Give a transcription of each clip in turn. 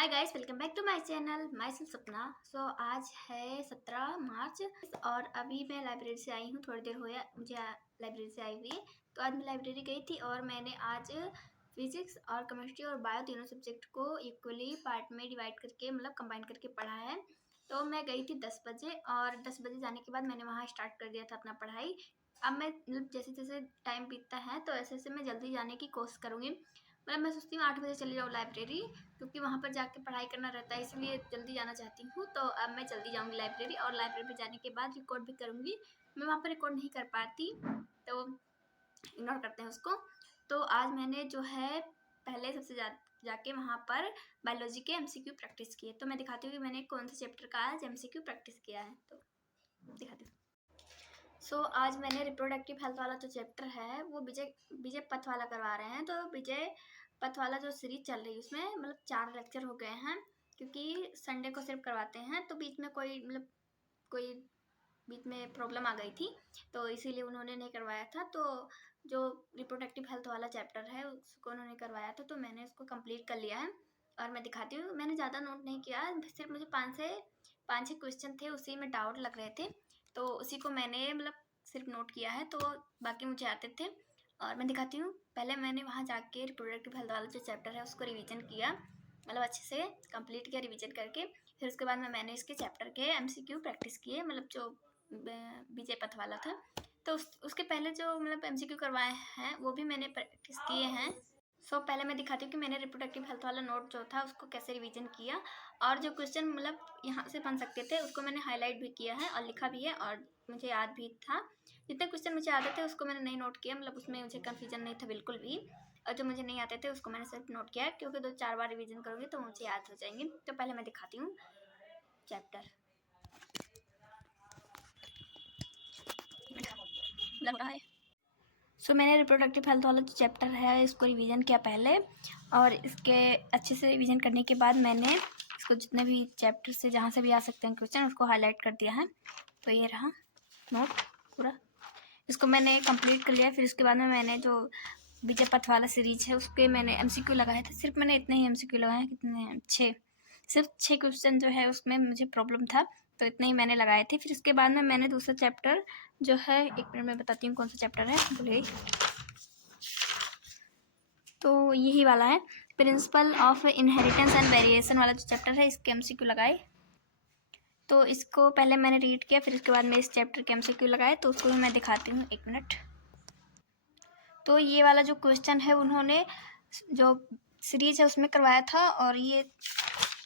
Hi guys, welcome back to my channel myself Sapna. So आज है 17 मार्च और अभी मैं लाइब्रेरी से आई हूँ। थोड़ी देर हो गया मुझे लाइब्रेरी से आई हुई। तो आज मैं लाइब्रेरी गई थी और मैंने आज फिजिक्स और केमिस्ट्री और बायो तीनों सब्जेक्ट को इक्वली पार्ट में डिवाइड करके मतलब कंबाइन करके पढ़ा है। तो मैं गई थी 10 बजे और 10 बजे जाने के बाद मैंने वहाँ स्टार्ट कर दिया था अपना पढ़ाई। अब मैं मतलब जैसे जैसे टाइम बीतता है तो ऐसे ऐसे मैं जल्दी जाने की कोशिश करूँगी। मतलब मैं सोचती हूँ 8 बजे चली जाऊँ लाइब्रेरी, क्योंकि वहाँ पर जाके पढ़ाई करना रहता है, इसलिए जल्दी जाना चाहती हूँ। तो अब मैं जल्दी जाऊँगी लाइब्रेरी और लाइब्रेरी में जाने के बाद रिकॉर्ड भी करूँगी। मैं वहाँ पर रिकॉर्ड नहीं कर पाती तो इग्नोर करते हैं उसको। तो आज मैंने जो है पहले सबसे जाके वहाँ पर बायोलॉजी के एमसीक्यू प्रैक्टिस किए। तो मैं दिखाती हूँ कि मैंने कौन से चैप्टर का आज एमसीक्यू प्रैक्टिस किया है। तो दिखाती हूँ। आज मैंने रिप्रोडक्टिव हेल्थ वाला जो चैप्टर है वो विजय पथवाला करवा रहे हैं। तो विजय पथवाला जो सीरीज चल रही है उसमें मतलब 4 लेक्चर हो गए हैं, क्योंकि संडे को सिर्फ करवाते हैं। तो बीच में कोई बीच में प्रॉब्लम आ गई थी, तो इसीलिए उन्होंने नहीं करवाया था। तो जो रिप्रोडक्टिव हेल्थ वाला चैप्टर है उसको उन्होंने करवाया था, तो मैंने उसको कंप्लीट कर लिया है। और मैं दिखाती हूँ, मैंने ज़्यादा नोट नहीं किया, सिर्फ मुझे 5 6 क्वेश्चन थे, उसी में डाउट लग रहे थे, तो उसी को मैंने मतलब सिर्फ नोट किया है। तो बाकी मुझे आते थे। और मैं दिखाती हूँ, पहले मैंने वहाँ जाके रिप्रोडक्टिव हेल्थ वाला जो चैप्टर है उसको रिवीजन किया, मतलब अच्छे से कंप्लीट किया रिवीजन करके। फिर उसके बाद में मैंने इसके चैप्टर के एमसीक्यू प्रैक्टिस किए, मतलब जो विजय पथ वाला था। तो उसके पहले जो मतलब एमसीक्यू करवाए हैं वो भी मैंने प्रैक्टिस किए हैं। पहले मैं दिखाती हूँ कि मैंने रिप्रोडक्टिव हेल्थ वाला नोट जो था उसको कैसे रिवीजन किया, और जो क्वेश्चन मतलब यहाँ से बन सकते थे उसको मैंने हाईलाइट भी किया है और लिखा भी है, और मुझे याद भी था। जितने क्वेश्चन मुझे आते थे उसको मैंने नहीं नोट किया, मतलब उसमें मुझे कन्फ्यूजन नहीं था बिल्कुल भी। और जो मुझे नहीं आते थे उसको मैंने सिर्फ नोट किया, क्योंकि 2 4 बार रिवीजन करूँगी तो मुझे याद हो जाएंगे। तो पहले मैं दिखाती हूँ चैप्टर लग रहा है। मैंने रिप्रोडक्टिव हेल्थ वाला जो चैप्टर है इसको रिवीजन किया पहले, और इसके अच्छे से रिवीजन करने के बाद मैंने इसको जितने भी चैप्टर से जहाँ से भी आ सकते हैं क्वेश्चन उसको हाईलाइट कर दिया है। तो ये रहा नोट पूरा, इसको मैंने कंप्लीट कर लिया। फिर उसके बाद में मैंने जो विजय पथ वाला सीरीज है उसके मैंने एमसीक्यू लगाए थे, सिर्फ मैंने इतने ही एमसीक्यू लगाए हैं। कितने? 6, सिर्फ 6 क्वेश्चन जो है उसमें मुझे प्रॉब्लम था, तो इतने ही मैंने लगाए थे। फिर उसके बाद में मैंने दूसरा चैप्टर जो है, 1 मिनट में बताती हूँ कौन सा चैप्टर है, बोलिए। तो यही वाला है, principle of inheritance and variation वाला जो चैप्टर है, इसके एमसीक्यू लगाए। तो इसको पहले मैंने रीड किया, फिर उसके बाद में इस चैप्टर के एमसीक्यू लगाए, तो उसको भी मैं दिखाती हूँ, 1 मिनट। तो ये वाला जो क्वेश्चन है उन्होंने जो सीरीज है उसमें करवाया था, और ये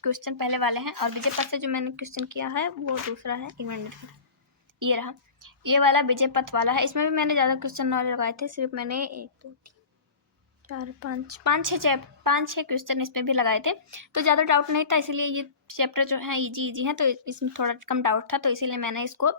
क्वेश्चन पहले वाले हैं। और विजय पथ से जो मैंने क्वेश्चन किया है वो दूसरा है, 1 मिनट। ये रहा, ये वाला विजय पथ वाला है। इसमें भी मैंने ज़्यादा क्वेश्चन नहीं लगाए थे, सिर्फ मैंने 1 2 3 4 5 6 क्वेश्चन इसमें भी लगाए थे। तो ज़्यादा डाउट नहीं था, इसीलिए ये चैप्टर जो है इजी है, तो इसमें थोड़ा कम डाउट था, तो इसीलिए मैंने इसको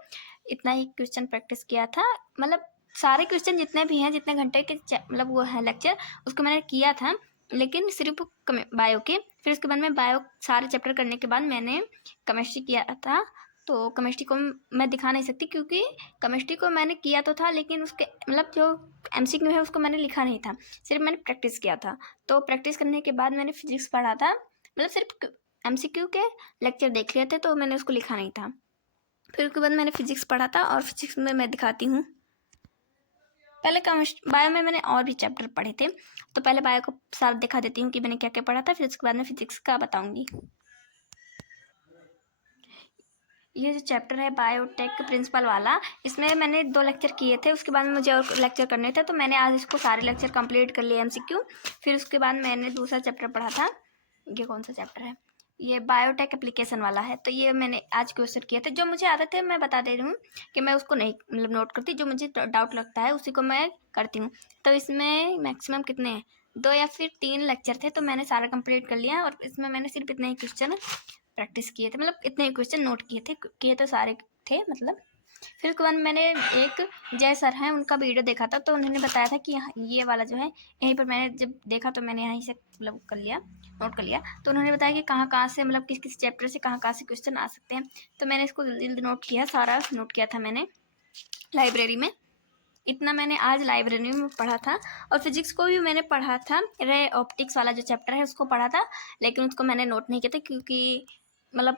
इतना ही क्वेश्चन प्रैक्टिस किया था। मतलब सारे क्वेश्चन जितने भी हैं, जितने घंटे के मतलब वो है लेक्चर, उसको मैंने किया था, लेकिन सिर्फ बायो के। फिर उसके बाद में बायो सारे चैप्टर करने के बाद मैंने केमिस्ट्री किया था। तो केमिस्ट्री को मैं दिखा नहीं सकती, क्योंकि केमिस्ट्री को मैंने किया तो था, लेकिन उसके मतलब जो एमसीक्यू है उसको मैंने लिखा नहीं था, सिर्फ मैंने प्रैक्टिस किया था। तो प्रैक्टिस करने के बाद मैंने फिजिक्स पढ़ा था, मतलब सिर्फ एमसीक्यू के लेक्चर देख लिए थे, तो मैंने उसको लिखा नहीं था। फिर उसके बाद मैंने फिजिक्स पढ़ा था, और फिजिक्स में मैं दिखाती हूँ। पहले बायो में मैंने और भी चैप्टर पढ़े थे, तो पहले बायो को सारा दिखा देती हूँ कि मैंने क्या क्या पढ़ा था, फिर उसके बाद में फिजिक्स का बताऊँगी। ये जो चैप्टर है बायोटेक प्रिंसिपल वाला, इसमें मैंने 2 लेक्चर किए थे, उसके बाद में मुझे और लेक्चर करने थे, तो मैंने आज इसको सारे लेक्चर कंप्लीट कर लिए एमसीक्यू। फिर उसके बाद मैंने दूसरा चैप्टर पढ़ा था, ये कौन सा चैप्टर है, ये बायोटेक एप्लीकेशन वाला है। तो ये मैंने आज क्वेश्चन किए थे, जो मुझे आते थे मैं बता दे रही हूँ कि मैं उसको नहीं मतलब नोट करती, जो मुझे डाउट लगता है उसी को मैं करती हूँ। तो इसमें मैक्सिमम कितने हैं, 2 या फिर 3 लेक्चर थे, तो मैंने सारा कंप्लीट कर लिया, और इसमें मैंने सिर्फ इतने ही क्वेश्चन प्रैक्टिस किए थे, मतलब इतने ही क्वेश्चन नोट किए तो सारे थे मतलब। फिर उसके बाद मैंने एक जय सर हैं उनका वीडियो देखा था, तो उन्होंने बताया था कि यहाँ ये वाला जो है, यहीं पर मैंने जब देखा तो मैंने यहीं से मतलब कर लिया, नोट कर लिया। तो उन्होंने बताया कि कहाँ कहाँ से मतलब किस किस चैप्टर से कहाँ कहाँ से क्वेश्चन आ सकते हैं। तो मैंने इसको जल्दी जल्दी नोट किया, सारा नोट किया था मैंने लाइब्रेरी में। इतना मैंने आज लाइब्रेरी में पढ़ा था। और फिजिक्स को भी मैंने पढ़ा था, रे ऑप्टिक्स वाला जो चैप्टर है उसको पढ़ा था, लेकिन उसको मैंने नोट नहीं किया था क्योंकि मतलब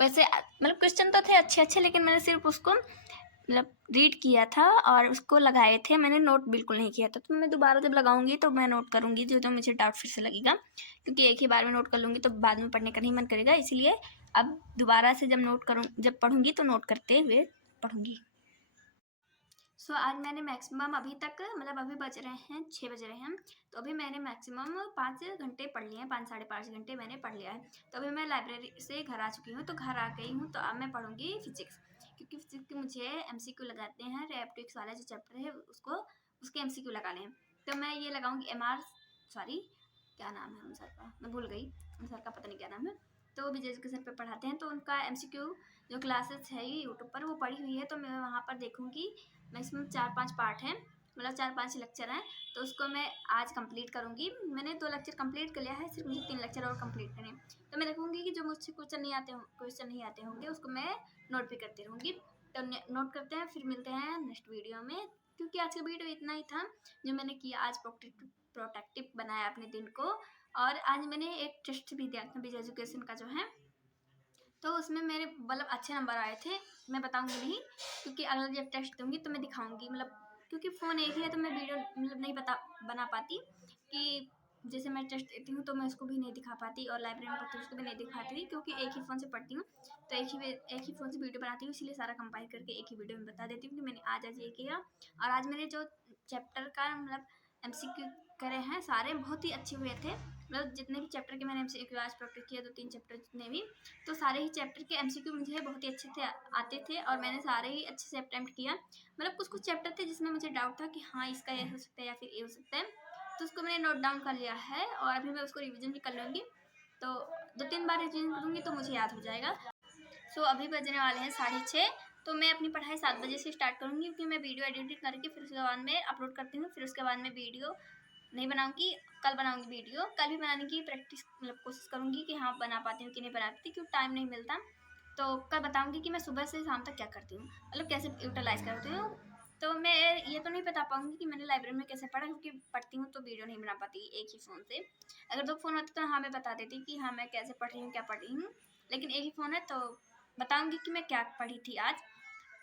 वैसे मतलब क्वेश्चन तो थे अच्छे अच्छे, लेकिन मैंने सिर्फ उसको मतलब रीड किया था और उसको लगाए थे, मैंने नोट बिल्कुल नहीं किया था। तो मैं दोबारा जब लगाऊंगी तो मैं नोट करूंगी जो मुझे डाउट फिर से लगेगा, क्योंकि एक ही बार में नोट कर लूँगी तो बाद में पढ़ने का नहीं मन करेगा। इसलिए अब दोबारा से जब पढ़ूंगी तो नोट करते हुए पढ़ूंगी। सो आज मैंने मैक्सिमम अभी तक मतलब अभी बज रहे हैं 6 बज रहे हैं, तो अभी मैंने मैक्सिमम 5 घंटे पढ़ लिए हैं, 5 साढ़े 5 घंटे मैंने पढ़ लिया है। तो अभी मैं लाइब्रेरी से घर आ चुकी हूँ, तो घर आ गई हूँ, तो अब मैं पढ़ूंगी फिजिक्स, क्योंकि फिजिक्स के मुझे MCQ लगाते हैं, रेप्टिक्स वाला जो चैप्टर है उसके MCQ लगाने हैं। तो मैं ये लगाऊंगी सॉरी क्या नाम है उन सर का, मैं भूल गई उन सर का, पता नहीं क्या नाम है। तो विजय के सर पे पढ़ाते हैं, तो उनका MCQ जो क्लासेस है यूट्यूब पर वो पढ़ी हुई है, तो मैं वहाँ पर देखूंगी। मैक्सिमम 4-5 पार्ट हैं, मतलब 4-5 लेक्चर हैं, तो उसको मैं आज कंप्लीट करूँगी। मैंने 2 लेक्चर कंप्लीट कर लिया है, सिर्फ मुझे 3 लेक्चर और कंप्लीट करने हैं। तो मैं देखूँगी कि जो मुझसे क्वेश्चन नहीं आते होंगे उसको मैं नोट भी करती रहूँगी। तो नोट करते हैं, फिर मिलते हैं नेक्स्ट वीडियो में, क्योंकि आज का वीडियो इतना ही था जो मैंने किया। आज प्रोटेक्टिव बनाया अपने दिन को, और आज मैंने एक टेस्ट भी दिया था बीज एजुकेशन का जो है, तो उसमें मेरे मतलब अच्छे नंबर आए थे। मैं बताऊंगी नहीं, क्योंकि अगर जब टेस्ट दूंगी तो मैं दिखाऊंगी, मतलब क्योंकि फ़ोन एक ही है तो मैं वीडियो मतलब नहीं बना पाती, कि जैसे मैं टेस्ट देती हूँ तो मैं उसको भी नहीं दिखा पाती, और लाइब्रेरी में पढ़ती हूँ उसको भी नहीं दिखाती, क्योंकि एक ही फ़ोन से पढ़ती हूँ, तो एक ही फ़ोन से वीडियो बनाती हूँ, इसलिए सारा कंपाइल करके एक ही वीडियो में बता देती हूँ कि मैंने आज ये किया। और आज मैंने जो चैप्टर का मतलब MCQ करे हैं सारे बहुत ही अच्छे हुए थे, मतलब जितने भी चैप्टर के मैंने MCQ आज प्रैक्टिस किया, 2-3 चैप्टर जितने भी, तो सारे ही चैप्टर के MCQ मुझे बहुत ही अच्छे से आते थे, और मैंने सारे ही अच्छे से अटेम्प्ट किया। मतलब कुछ चैप्टर थे जिसमें मुझे डाउट था कि हाँ इसका ये हो सकता है या फिर ये हो सकता है, तो उसको मैंने नोट डाउन कर लिया है, और अभी मैं उसको रिविजन भी कर लूँगी। तो 2-3 बार रिविजन करूँगी तो मुझे याद हो जाएगा। सो अभी बजने वाले हैं 6:30, तो मैं अपनी पढ़ाई 7 बजे से स्टार्ट करूँगी, क्योंकि मैं वीडियो एडिटिंग करके फिर उसके बाद में अपलोड करती हूँ। फिर उसके बाद में वीडियो नहीं बनाऊंगी, कल बनाऊंगी वीडियो, कल भी बनाने की प्रैक्टिस मतलब कोशिश करूँगी कि हाँ बना पाती हूँ कि नहीं बना पाती, क्योंकि टाइम नहीं मिलता। तो कल बताऊँगी कि मैं सुबह से शाम तक क्या करती हूँ, मतलब कैसे यूटिलाइज़ करती हूँ। तो मैं ये तो नहीं बता पाऊँगी कि मैंने लाइब्रेरी में कैसे पढ़ा, क्योंकि पढ़ती हूँ तो वीडियो नहीं बना पाती एक ही फ़ोन से। अगर 2 फ़ोन होते तो हाँ मैं बता देती कि हाँ मैं कैसे पढ़ रही हूँ, क्या पढ़ रही हूँ, लेकिन एक ही फ़ोन है तो बताऊँगी कि मैं क्या पढ़ी थी आज,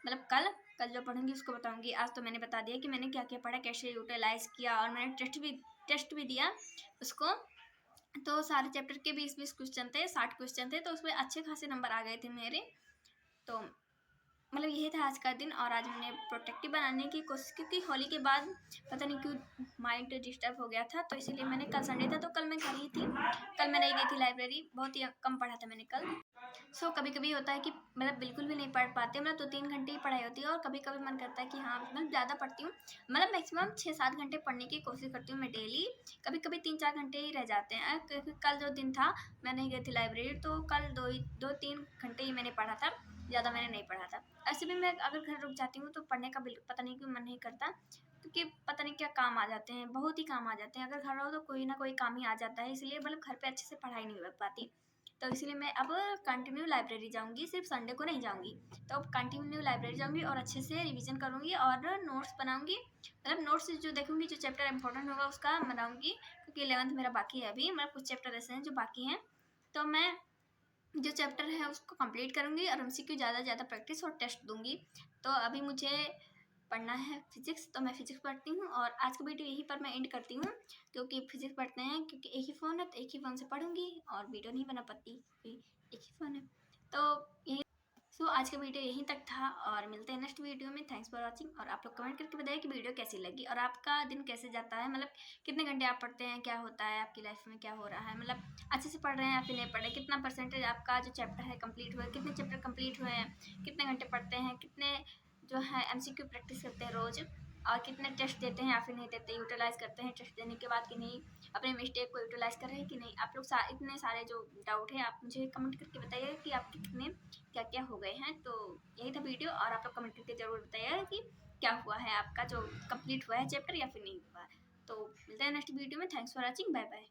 मतलब कल जो पढ़ूंगी उसको बताऊंगी। आज तो मैंने बता दिया कि मैंने क्या क्या पढ़ा, कैसे यूटिलाइज़ किया, और मैंने टेस्ट भी दिया उसको। तो सारे चैप्टर के 20-20 क्वेश्चन थे, 60 क्वेश्चन थे, तो उसमें अच्छे खासे नंबर आ गए थे मेरे। तो मतलब यही था आज का दिन, और आज मैंने प्रोटेक्टिव बनाने की कोशिश, क्योंकि होली के बाद पता नहीं क्यों माइंड डिस्टर्ब हो गया था, तो इसीलिए मैंने कल संडे था तो कल मैं घर ही थी, कल मैं नहीं गई थी लाइब्रेरी, बहुत ही कम पढ़ा था मैंने कल। कभी कभी होता है कि मतलब बिल्कुल भी नहीं पढ़ पाते, मतलब 2-3 घंटे ही पढ़ाई होती है, और कभी कभी मन करता है कि हाँ मतलब ज़्यादा पढ़ती हूँ, मतलब मैक्सिमम 6-7 घंटे पढ़ने की कोशिश करती हूँ मैं डेली। कभी कभी 3-4 घंटे ही रह जाते हैं, क्योंकि कल जो दिन था मैं नहीं गई थी लाइब्रेरी, तो कल 2-3 घंटे ही मैंने पढ़ा था, ज़्यादा मैंने नहीं पढ़ा था। ऐसे भी मैं अगर घर रुक जाती हूँ तो पढ़ने का बिल्कुल पता नहीं क्यों मन नहीं करता, क्योंकि पता नहीं क्या काम आ जाते हैं, बहुत ही काम आ जाते हैं। अगर घर रहो तो कोई ना कोई काम ही आ जाता है, इसलिए मतलब घर पे अच्छे से पढ़ाई नहीं हो पाती। तो इसलिए मैं अब कंटिन्यू लाइब्रेरी जाऊँगी, सिर्फ संडे को नहीं जाऊँगी। तो अब कंटिन्यू लाइब्रेरी जाऊँगी और अच्छे से रिवीजन करूँगी और नोट्स बनाऊँगी, मतलब नोट्स जो देखूँगी जो चैप्टर इंपॉर्टेंट होगा उसका बनाऊँगी, क्योंकि 11th मेरा बाकी है अभी, मतलब कुछ चैप्टर ऐसे हैं जो बाकी हैं। तो मैं जो चैप्टर है उसको कंप्लीट करूँगी, और MCQ ज़्यादा ज़्यादा प्रैक्टिस और टेस्ट दूँगी। तो अभी मुझे पढ़ना है फिजिक्स, तो मैं फिजिक्स पढ़ती हूँ, और आज का वीडियो यहीं पर मैं एंड करती हूँ, क्योंकि फिजिक्स पढ़ते हैं, क्योंकि एक ही फ़ोन है तो एक ही फ़ोन से पढ़ूँगी, और वीडियो नहीं बना पाती क्योंकि एक ही फ़ोन है। तो यही आज का वीडियो यहीं तक था, और मिलते हैं नेक्स्ट वीडियो में। थैंक्स फॉर वॉचिंग, और आप लोग कमेंट करके बताइए कि वीडियो कैसी लगी, और आपका दिन कैसे जाता है, मतलब कितने घंटे आप पढ़ते हैं, क्या होता है आपकी लाइफ में, क्या हो रहा है, मतलब अच्छे से पढ़ रहे हैं या फिर नहीं पढ़ रहे, कितना परसेंटेज आपका जो चैप्टर है कंप्लीट हुआ है, कितने चैप्टर कंप्लीट हुए हैं, कितने घंटे पढ़ते हैं, कितने जो है MCQ प्रैक्टिस करते हैं रोज़, और कितने टेस्ट देते हैं या फिर नहीं देते, यूटिलाइज़ करते हैं टेस्ट देने के बाद कि नहीं, अपने मिस्टेक को यूटिलाइज़ कर रहे हैं कि नहीं। आप लोग इतने सारे जो डाउट है आप मुझे कमेंट करके बताइए कि आपके कितने क्या क्या हो गए हैं। तो यही था वीडियो, और आप लोग कमेंट करके ज़रूर बताइए कि क्या हुआ है आपका जो कंप्लीट हुआ है चैप्टर या फिर नहीं हुआ है। तो मिलते हैं नेक्स्ट वीडियो में। Thanks for watching, bye bye.